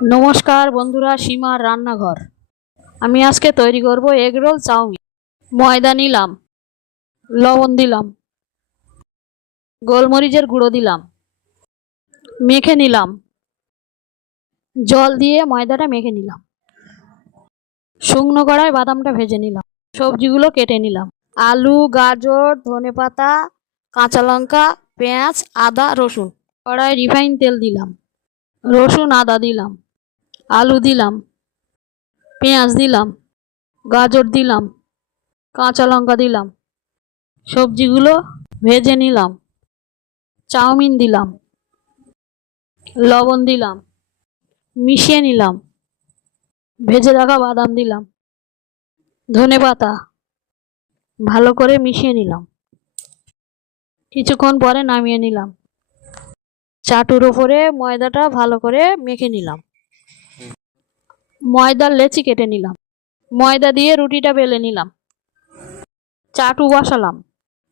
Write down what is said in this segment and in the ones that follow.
নমস্কার বন্ধুরা, সীমার রান্নাঘর। আমি আজকে তৈরি করব এগ রোল চাউমিন। ময়দা নিলাম, লবণ দিলাম, গোলমরিচের গুঁড়ো দিলাম, মেখে নিলাম, জল দিয়ে ময়দাটা মেখে নিলাম। শুকনো কড়ায় বাদামটা ভেজে নিলাম, সবজিগুলো কেটে নিলাম। আলু, গাজর, ধনেপাতা, কাঁচা লঙ্কা, পেঁয়াজ, আদা, রসুন। কড়ায় রিফাইন তেল দিলাম, রসুন আদা দিলাম, আলু দিলাম, পেঁয়াজ দিলাম, গাজর দিলাম, কাঁচা লঙ্কা দিলাম, সবজিগুলো ভেজে নিলাম। চাউমিন দিলাম, লবণ দিলাম, মিশিয়ে নিলাম। ভেজে রাখা বাদাম দিলাম, ধনেপাতা, ভালো করে মিশিয়ে নিলাম। কিছুক্ষণ পরে নামিয়ে নিলাম। চাটুর ওপরে ময়দাটা ভালো করে মেখে নিলাম। ময়দার লেচি কেটে নিলাম। ময়দা দিয়ে রুটিটা বেলে নিলাম। চাটু বসালাম,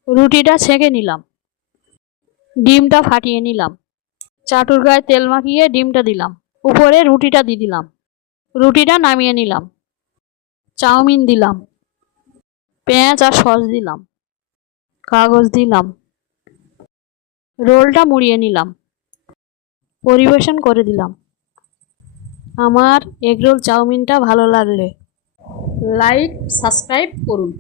রুটিটা ছেঁকে নিলাম। ডিমটা ফাটিয়ে নিলাম। চাটুর গায়ে তেল মাখিয়ে ডিমটা দিলাম। উপরে রুটিটা দিয়ে দিলাম। রুটিটা নামিয়ে নিলাম। চাউমিন দিলাম, পেঁয়াজ আর সস দিলাম, কাগজ দিলাম, রোলটা মুড়িয়ে নিলাম, পরিবেশন করে দিলাম। আমার এগরোল চাউমিনটা ভালো লাগলে লাইক সাবস্ক্রাইব করুন।